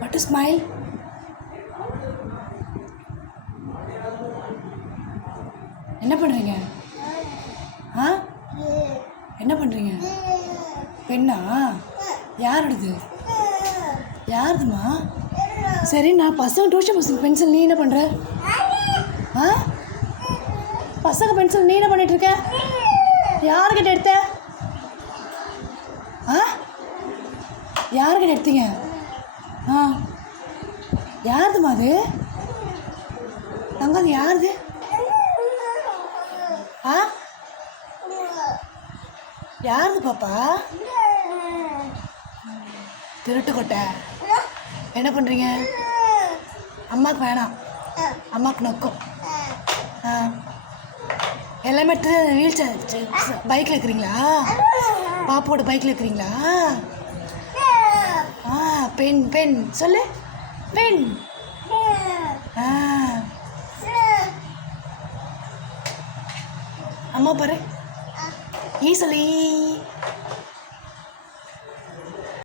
What to smile? என்ன பண்ணுறீங்க? ஆ, என்ன பண்ணுறீங்க? பெண்ணா? யாருடுது? யாருதுமா? சரி, நான் பசங்க டியூஷன் பசங்க பென்சில், நீ என்ன பண்ணுற? ஆ, பசங்க பென்சில் நீ என்ன பண்ணிகிட்ருக்க? யாருக்கிட்ட எடுத்த? ஆ, யாருக்கிட்ட எடுத்தீங்க? ஆ, யாருதுமா அது? தங்கம், யாருது? ஆ, யாருது பாப்பா? திருட்டு கொட்டை. என்ன பண்ணுறீங்க? அம்மாவுக்கு வேணாம், அம்மாவுக்கு நொக்கும். ஆ, எல்லாமே வீல் சேர் பைக்கில் இருக்கிறீங்களா? பாப்போட பைக்கில் இருக்கிறீங்களா? ஆ, பெண் பெண் சொல்லு, பெண். ஆ, அம்மா பாரு, ஈ சொல்லி.